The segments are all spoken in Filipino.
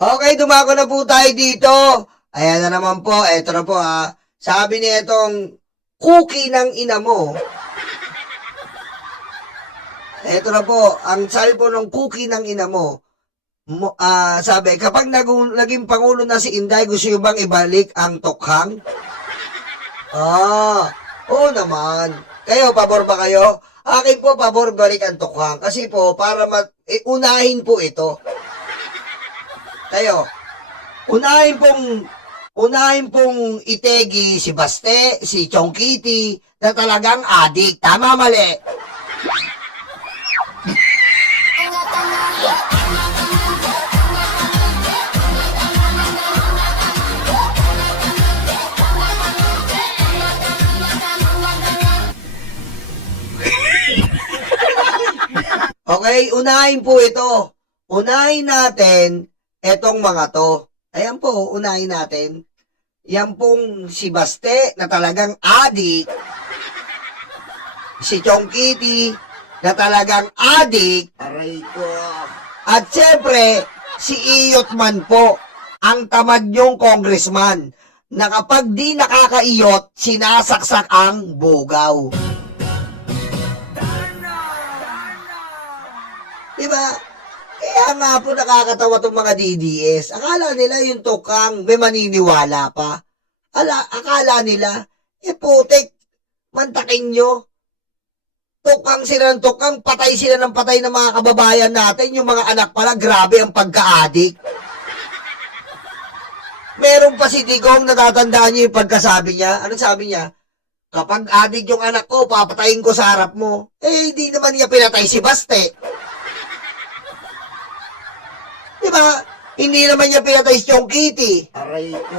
Okay, dumako na po tayo dito. Ayan na naman po, eto na po ha. Sabi niya itong cookie ng ina mo. Eto na po, ang sabi po ng cookie ng ina mo. Sabi, kapag naging pangulo na si Inday, gusto nyo bang ibalik ang tokhang? Oo naman. Kayo, pabor ba kayo? Akin po, pabor balik ang tokhang. Kasi po, para unahin po ito. Kayo, unahin pong itegi si Baste, si Chong Kitty, na talagang adik. Tama, mali. Okay, unahin po ito. Unahin natin etong mga to. Ayan po, unahin natin. Yan pong si Baste na talagang adik. Si Chong Kitty na talagang adik. Aray ko. At syempre, si Iyot man po, ang tamad niyong congressman, na kapag di nakakaiyot, sinasaksak ang bugaw. Diba? Kaya nga po nakakatawa itong mga DDS. Akala nila yung tukang may maniniwala pa. Akala nila, putik, mantakin nyo. Tukang sila ng tukang, patay sila ng patay ng mga kababayan natin. Yung mga anak pala, grabe ang pagka-adik. Meron pa si Digong, natatandaan niyo yung pagkasabi niya. Anong sabi niya? Kapag adik yung anak ko, papatayin ko sa harap mo. Hindi naman niya pinatay si Baste. Diba? Hindi naman niya pinatay si Chong Kitty. Aray ko.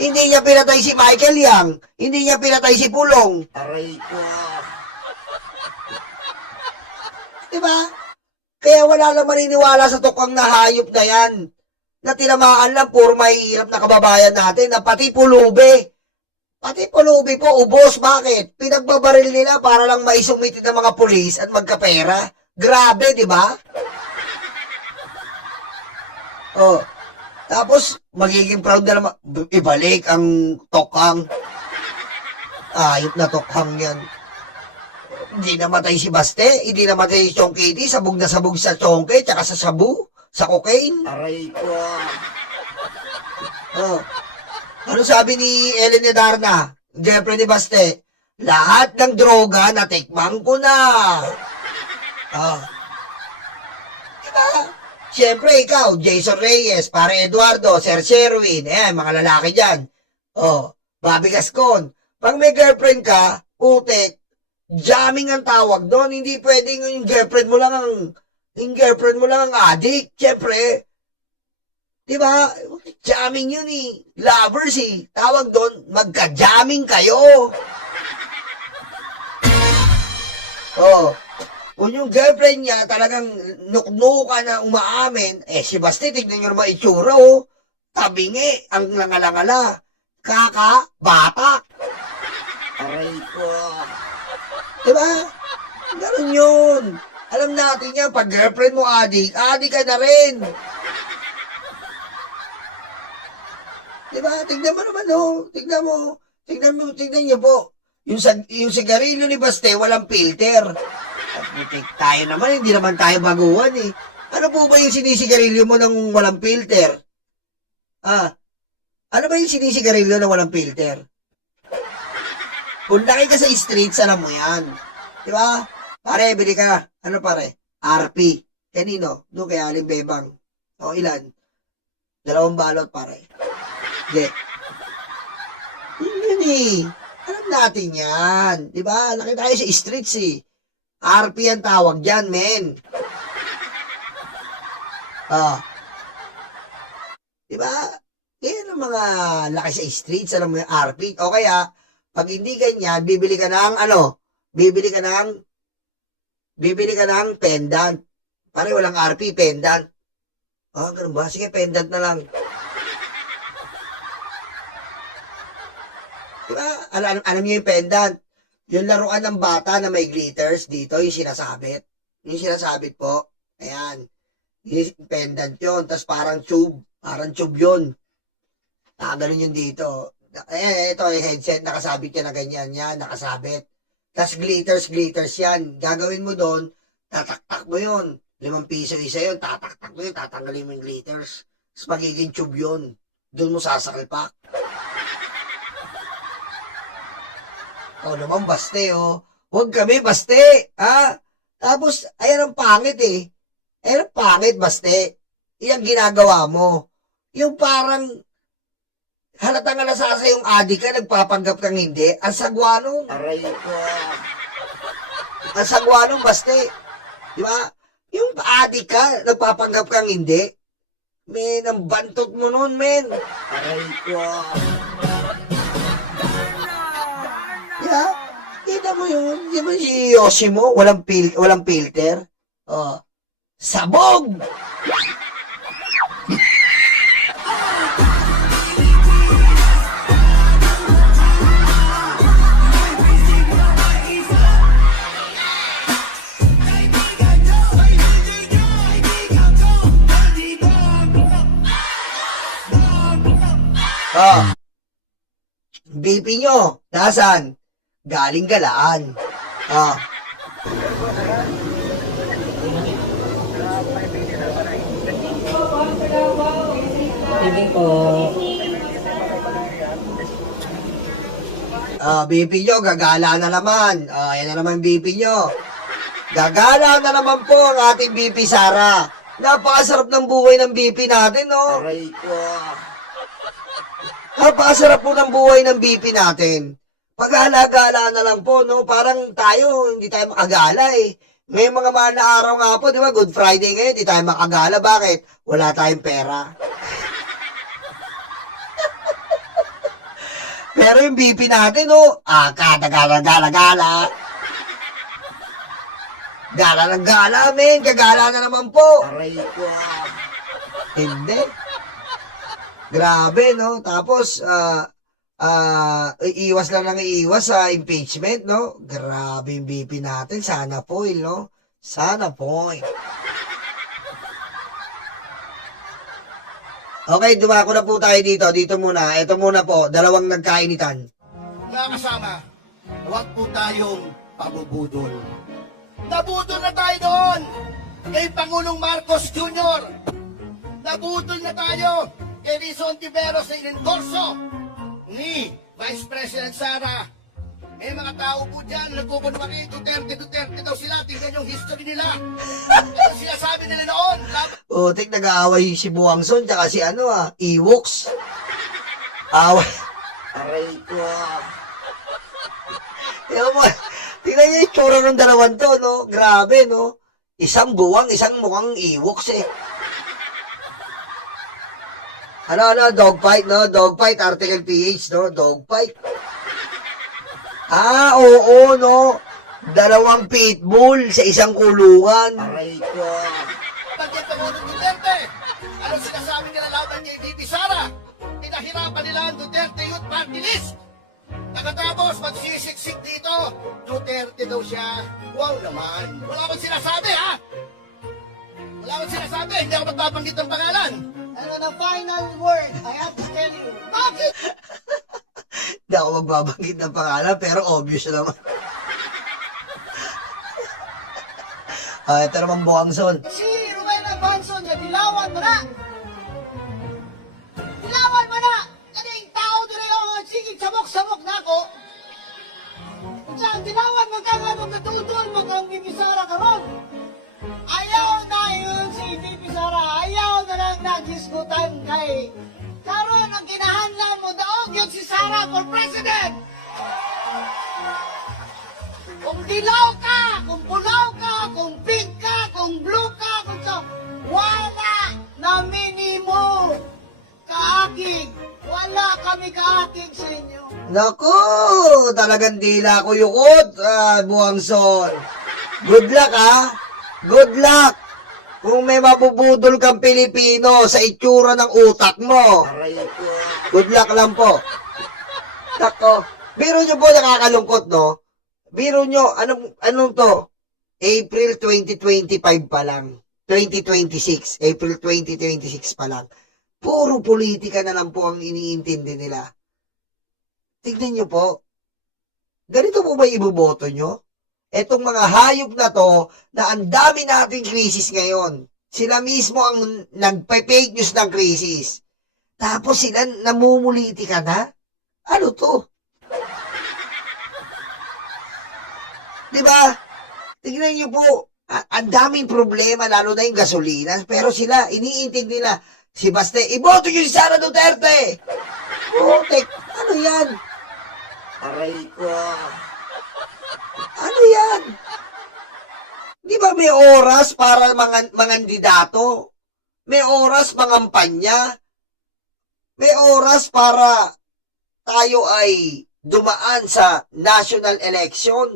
Hindi niya pinatay si Michael Yang. Hindi niya pinatay si Pulong. Aray ko. Diba? Kaya wala lang maniniwala sa tukang na hayop na yan. Na tinamaan lang, puro mahihirap na kababayan natin, na pati pulubi. Pati pulubi po, ubos. Bakit? Pinagbabaril nila para lang maisumiti ng mga pulis at magkapera. Grabe, di ba? Oh. Tapos, magiging proud na naman, ibalik ang tokang. Ayop na tokhang yan. Hindi namatay si Baste, hindi namatay si Chong Kitty, sabog na sabog sa chongke, tsaka sa sabu, sa cocaine. Aray ko. Oh. Ano sabi ni Ellen Darna, girlfriend ni Baste? Lahat ng droga natikmang ko na. Diba? Siyempre, ikaw, Jason Reyes, pare Eduardo, Sir Sherwin, mga lalaki dyan. Bobby Gascon. Pag may girlfriend ka, putik, jamming ang tawag doon. Hindi pwedeng yung girlfriend mo lang ang adik. Siyempre, diba? Jamming yun eh. Lovers eh. Tawag doon, magka-jamming kayo. Kung yung girlfriend niya talagang nuknuka na umaamin, si Basti, tignan nyo naman itsura, tabingi, ang langalangala, bata. Aray ko. Diba? Ganun yun. Alam natin yan, pag girlfriend mo adik ka na rin. Diba? Tignan mo naman, tignan niyo po. Yung sigarilyo ni Baste, walang filter. Tayo naman, hindi naman tayo baguhan eh. Ano po ba yung sinisigarilyo mo ng walang filter? Ano ba yung sinisigarilyo ng walang filter? Kung laki ka sa streets, alam mo yan. Diba? Pare, bili ka. Ano pare? RP. Kanino? Doon kay Aling Bebang. Ilan? 2 balot pare. Hindi. Yun eh. Alam natin yan. Diba? Laki tayo sa streets eh. RP ang tawag dyan, men. Diba? Yan ang mga laki sa streets, alam mo yung RP. O kaya, pag hindi ganyan, bibili ka ng pendant. Pare, walang RP, pendant. Ganun ba? Sige, pendant na lang. Diba? Alam niyo yung pendant? Yung laruan ng bata na may glitters dito, yung sinasabit. Yung sinasabit po. Ayan. Pendant yun. Tapos parang tube. Parang tube yun. Ganun yun dito. Ito, headset, nakasabit yan na ganyan. Yan, nakasabit. Tapos glitters yan. Gagawin mo doon, tataktak mo yun. 5 piso isa yun, tataktak mo yun, tatanggalin mo yung glitters. Tapos magiging tube yun. Doon mo sasalpak. Naman, baste, Huwag kami, baste, ha? Tapos, ayan ang pangit, eh. Ayan ang pangit, baste. Yan ginagawa mo. Yung parang, halatang halata sa yung adik ka, nagpapanggap kang hindi. Ang sagwa nun. Aray ko. Ang sagwa nun, baste. Di ba? Yung adik ka, nagpapanggap kang hindi. Men, ang bantot mo nun, men. Aray ko. Yeah? Kita mo yun? Di ba si Yoshimo? Walang filter? Sabog! BP nyo, nasaan? Galing Galaan. Evening po. BP nyo, gagala na naman. Yan na naman BP nyo. Gagala na naman po ang ating BP Sara. Napakasarap ng buhay ng BP natin, no? Aray ko. Napakasarap po ng buhay ng BP natin. Pag-gala-gala na lang po, no? Parang tayo, hindi tayo makagala, eh. May mga mahal na araw nga po, di ba? Good Friday ngayon, hindi tayo makagala. Bakit? Wala tayong pera. Pero yung BP natin, no? Kada gala-gala-gala. Gala ng gala, men. Gagala na naman po. Aray ko. Hindi. Grabe, no? Tapos, iiwas lang ng iiwas sa impeachment, no? Grabe yung BP natin. Sana po, no? Sana po. Okay, dumako na po tayo dito. Dito muna. Ito muna po. Dalawang nagkainitan. Mga kasama, huwag po tayong pabubudol. Nabudol na tayo doon kay Pangulong Marcos Jr. Nabudol na tayo kay Rizon Tiveros sa inendorso ni Vice President Sara. May mga tao po dyan, nagkukunwari, Duterte daw sila. Tingnan yung history nila. Ito sinasabi nila noon. Utik, nag-aaway si Buwangson tsaka si Ewoks. Away. Aray ko. Tingnan niyo yung tsura ng dalawan to, no? Grabe, no? Isang buwang, isang mukhang Ewoks, eh. Dogfight, no? Dogfight, Article PH, no? Dogfight. Oo, no? Dalawang pitbull sa isang kulungan. Aray ko. Bakit Pangulong Duterte? Anong sinasabi nila laban kay VP Sara? Pinahirapan nila ang Duterte Youth Party List. Nakatapos, magsisiksik dito. Duterte daw siya. Wow naman. Wala akong sinasabi, ha? Wala akong sinasabi. Hindi ako magbabanggit ng pangalan. Ano na final word, I have to tell you. Bakit? Hindi ako magbabanggit ng pangalan, pero obvious naman. Ito naman Buwangson. Si Rowena Banson niya, dilawan mo na! Dilawan mo na! Kaning tao dire o sige, sabok-sabok na ako. Diyan, dilawan mo ka nga nung natutol mo kang Bibisara karon. Ayaw na yun si Bibisara. Ayaw na lang nagdiskutan kay karon ang kinahanlan mo daog yun si Sara for president. Kung dilaw ka, kung pulaw ka, kung pink ka, kung blue ka, kung so, wala na minimo kaakig. Wala kami kaakig sa inyo. Naku, talagang dila ko yukot, Buwangson. Good luck, ha? Good luck. Kung may mabubudol kang Pilipino sa itsura ng utak mo. Aray ko. Good luck lang po. Nako. Biro nyo po nakakalungkot, no? Biro nyo, anong to? April 2025 pa lang. 2026, April 2026 pa lang. Puro politika na lang po ang iniintindi nila. Tignan nyo po. Ganito po ba iboboto nyo? Etong mga hayop na to, na ang dami nating krisis ngayon. Sila mismo ang nagpe-fake news ng krisis. Tapos sila namumuliti ka na? Ano to? Diba? Tignan nyo po, ang daming problema, lalo na yung gasolina. Pero sila, iniintindi nila, si Baste, iboto nyo si Sara Duterte! Putek, ano yan? Aray ko. Ano yan? Di ba may oras para mga kandidato? May oras mangampanya? May oras para tayo ay dumaan sa national election?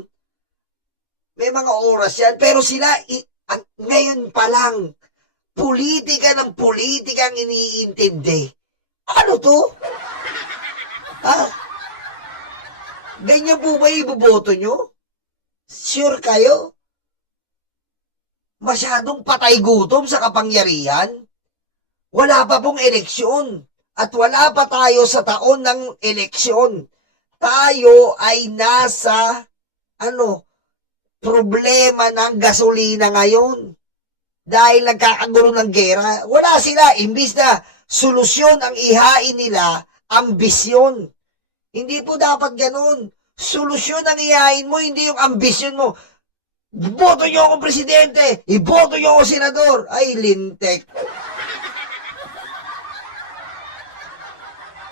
May mga oras yan. Pero sila, ngayon pa lang, politika ng politika ang iniintindi. Ano to? Ha? Ganyan po ba iboboto nyo? Sure kayo? Masyadong patay gutom sa kapangyarihan? Wala pa pong eleksyon. At wala pa tayo sa taon ng eleksyon. Tayo ay nasa, problema ng gasolina ngayon. Dahil nagkakagulo ng gera. Wala sila. Imbis na solusyon ang ihain nila, ambisyon. Hindi po dapat ganun. Solusyon ang ihain mo, hindi yung ambisyon mo. Iboto nyo akong presidente, iboto nyo akong senador. Ay, lintek.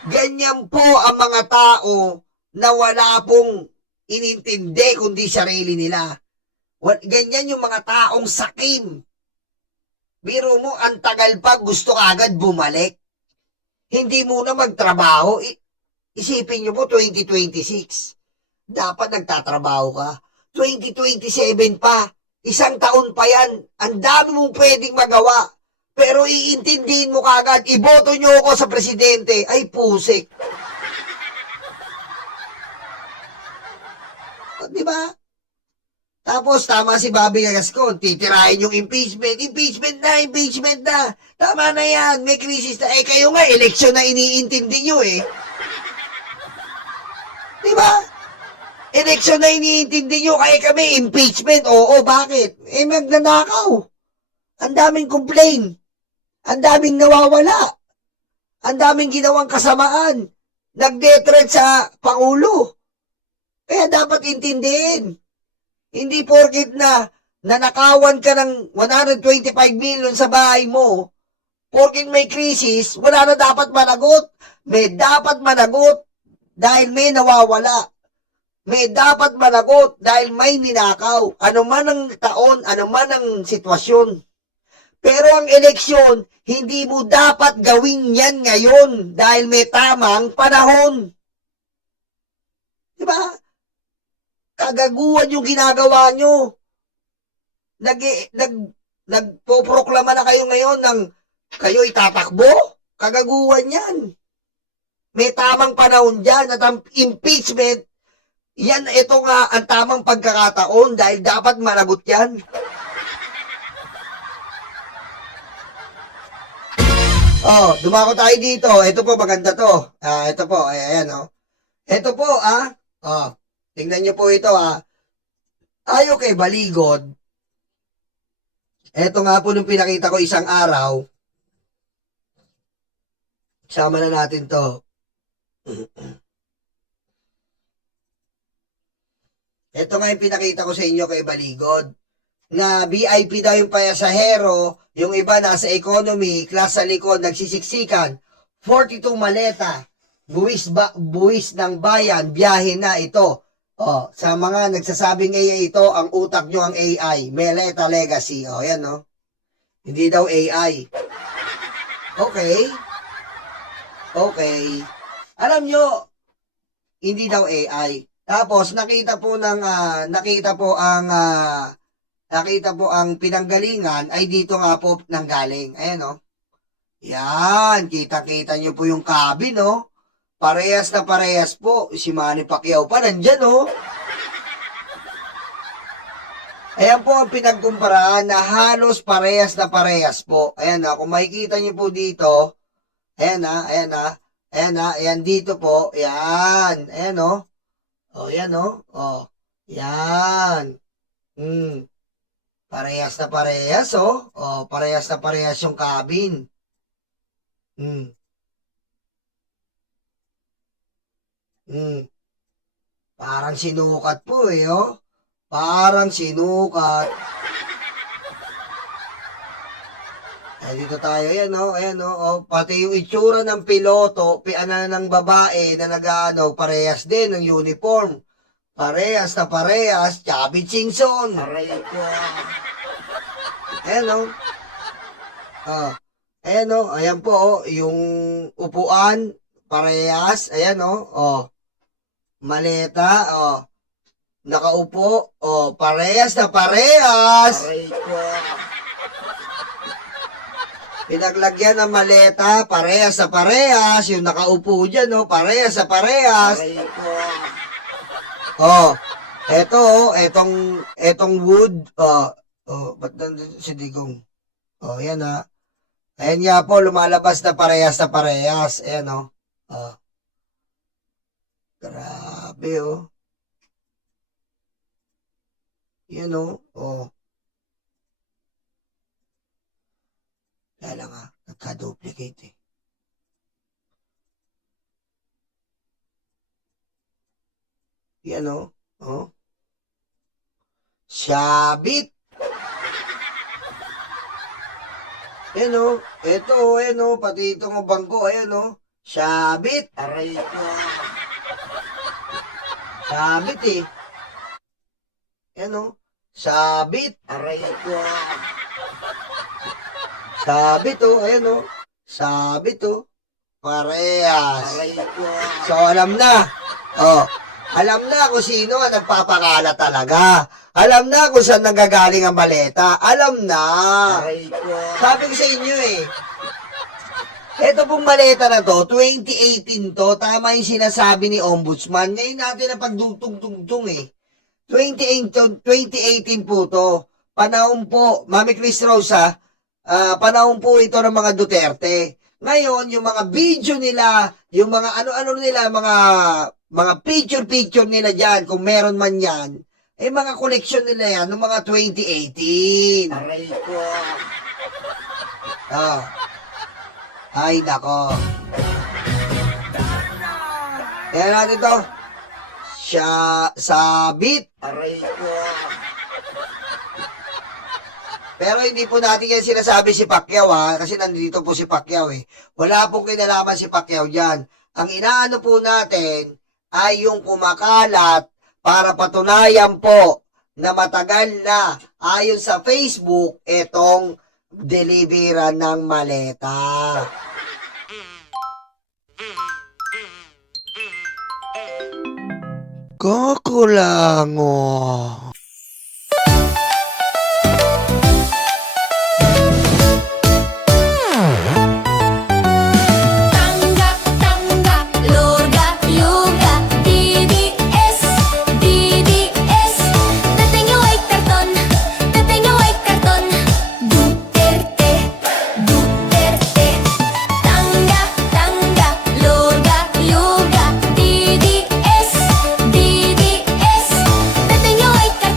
Ganyan po ang mga tao na wala pong inintindi kundi sarili nila. Ganyan yung mga taong sakim. Biro mo, ang tagal pa, gusto agad bumalik. Hindi muna magtrabaho. Isipin nyo po, 2026. Dapat nagtatrabaho ka. 2027 pa. Isang taon pa yan. Ang dami mong pwedeng magawa. Pero iintindihin mo kagad, iboto nyo ako sa presidente. Ay, pusik. Diba? Tapos, tama si Bobby Gascon, titirahin yung impeachment. Impeachment na. Tama na yan, may krisis na. Eh, kayo nga, eleksyon na iniintindi nyo eh. Diba? Eleksyon na iniintindi nyo, kaya kami, impeachment. Oo, bakit? Eh, magnanakaw. Ang daming complain. Ang daming nawawala. Ang daming ginawang kasamaan. Nag-detret sa Pangulo. Kaya dapat intindihin. Hindi porkit na nanakawan ka ng 125 million sa bahay mo, porkit may krisis, wala na dapat managot. May dapat managot dahil may nawawala. May dapat managot dahil may ninakaw. Ano man ang taon, ano man ang sitwasyon. Pero ang eleksyon, hindi mo dapat gawin yan ngayon dahil may tamang panahon. Diba? Kagaguhan yung ginagawa nyo. Nagpoproklama na kayo ngayon ng kayo itatakbo? Kagaguhan yan. May tamang panahon dyan at ang impeachment, yan, ito nga ang tamang pagkakataon dahil dapat managot yan. Oh, dumako tayo dito. Ito po, maganda to. Ito po, ayan, oh. Ito po, oh, tingnan nyo po ito, Ayo kay Baligod. Ito nga po nung pinakita ko isang araw. Sama na natin to. Ito nga yung pinakita ko sa inyo kay Baligod. Na VIP daw yung pasahero, yung iba nasa economy, class sa likod, nagsisiksikan. 42 maleta. Buwis ng bayan, biyahe na ito. Oh, sa mga nagsasabing AI ito, ang utak nyo ang AI. Meleta Legacy. Oh, yan, no? Hindi daw AI. Okay. Okay. Alam nyo, hindi daw AI. Tapos, nakita po ang pinanggalingan ay dito nga po nanggaling. Ayan, no? Yan. Kita-kita nyo po yung cabin, no? Parehas na parehas po. Si Manny Pacquiao pa nandyan, oh. Ayan po ang pinagkumparahan na halos parehas na parehas po. Ayan na, kung makikita niyo po dito, ayan na, ayan na, ayan na, ayan dito po, ayan, ayan o. O, ayan o, o, yan. Parehas na parehas o. O, parehas na parehas yung cabin. Parang sinukat po eh, oh. Parang sinukat. Ay, dito tayo, ayan, oh. Pati yung itsura ng piloto, ng babae na nag-ano, parehas din ng uniform. Parehas na parehas, Chubby Chingson. Aray ko. Ayan, oh. Ayan, oh. Ayan po, oh. Yung upuan, parehas. Ayan, oh. Maleta, oh. Nakaupo, oh. Parehas na parehas. Aray ko. Pinaglagyan ng maleta, parehas na parehas. Yung nakaupo dyan, oh. Parehas na parehas. Aray ko. Oh. Eto, etong wood, ba't nandun si Digong? Oh, yan, ha. Ayan nga po, lumalabas na parehas. Ayan, oh. Grabe, oh. Yan, oh. Kaya lang, nagka-duplicate, eh. Yan, oh. Sabit. Yan, oh. Ito, ayan, oh. Pati itong bangko, ayan, oh. Sabit. Aray ko. Sabit, eh. Yan, oh. Sabit. Aray ko. Sabit, oh. Ayan, oh. Sabit, oh. Parehas. Aray ko. So, alam na. Oh. Alam na kung sino ang nagpapakala talaga. Alam na kung saan nanggagaling ang maleta. Alam na. Aray ko. Sabi ko sa inyo eh. Ito pong maleta na to, 2018 to, tama yung sinasabi ni Ombudsman. Ngayon natin na pagdugtong-tugtong eh. 2018 po to. Panahon po, Mami Chris Rosa, panahon po ito ng mga Duterte. Ngayon, yung mga video nila, yung mga ano-ano nila, mga picture nila dyan, kung meron man yan, eh mga koleksyon nila yan, ng mga 2018. Aray ko. Ay, nako. Yan natin to. Sabit. Aray ko. Pero hindi po natin yan sinasabi si Pacquiao, ha, kasi nandito po si Pacquiao eh. Wala pong kinalaman si Pacquiao dyan. Ang inaano po natin ay yung kumakalat para patunayan po na matagal na ayon sa Facebook itong deliveran ng maleta. Kakulango. Tanggap, tanggap, Lorga, Yuga, DDS, DDS. Dating yung white karton, Duterte, Duterte. Tanggap, tanggap, Lorga, Yuga, DDS, DDS. Dating yung white karton,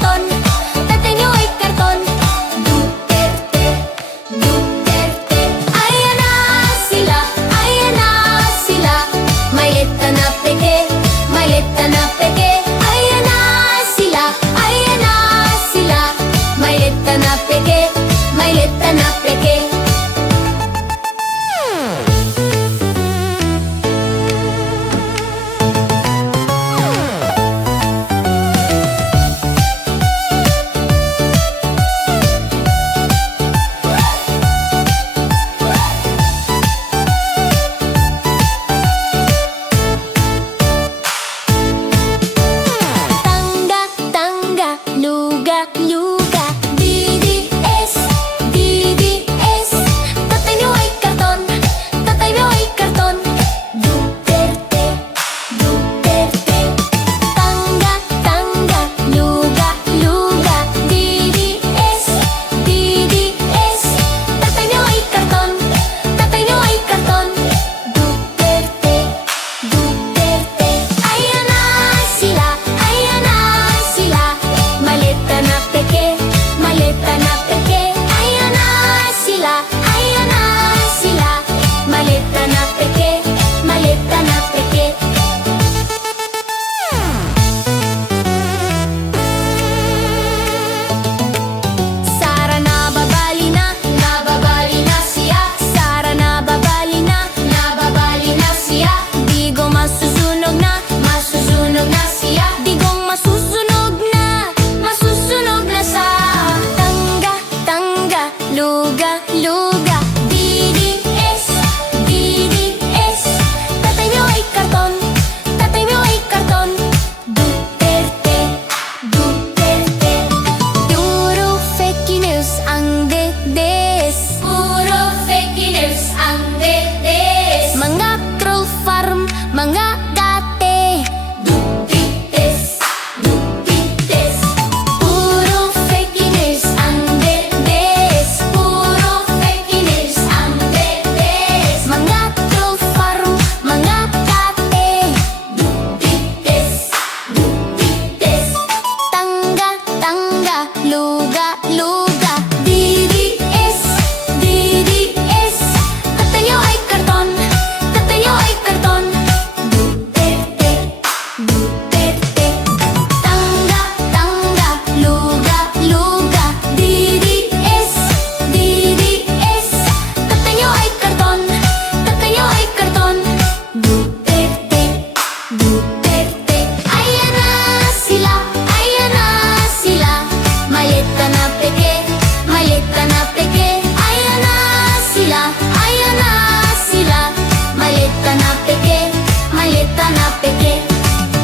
peke.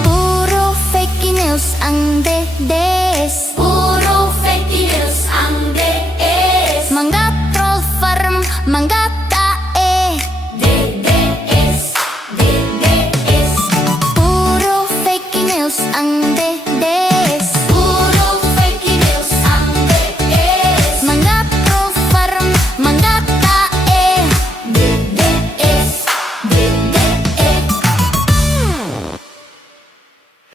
Puro fake news ang dede.